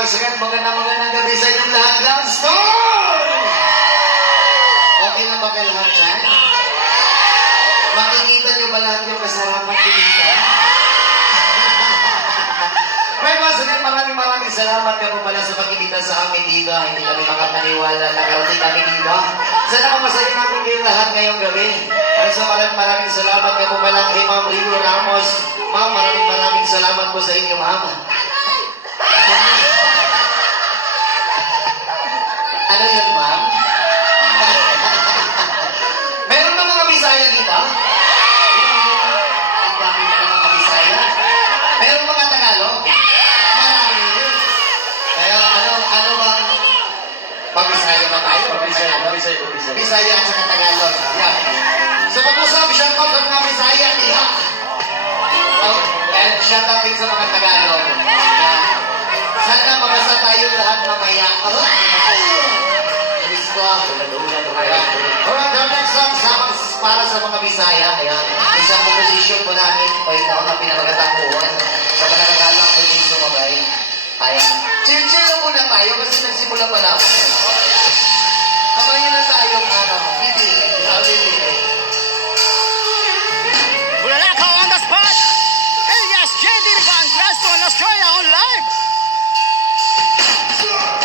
once again, magandang gabi sa inyong lahat. Let's start! Okay na ba kayo lahat dyan? Makikita nyo ba lahat yung kasarapan ko dito? Well, once again, maraming salamat ka po pala sa pagkikita sa amin dito. Hindi kami makapaniwala na karating kami dito. Sana mamasaya namin kayo lahat ngayong gabi. At so maraming salamat ka po pala kay Ma'am Rio Ramos. Ma'am, maraming salamat po sa inyo, Ma'am. Ano yun, Ma'am? Meron ba mga Bisaya dito? Ang dami na mga Bisaya. Meron mga Tagalog? Marami. Kaya ano bang Bisaya ba tayo? Bisaya at saka Tagalog. Yan. So pag-usap, shout out sa mga Bisaya, diha. And shout out din sa mga Tagalog. Sana mabasa tayo lahat mamaya. Alright, our next song para sa mga Bisaya. Ayan, isang composition po namin. O ito ang pinamagatanguan sa mga nagalang ko yung sumabay. Ayan, chill-chill lang muna tayo kasi nagsimula pa lang. Kabayan lang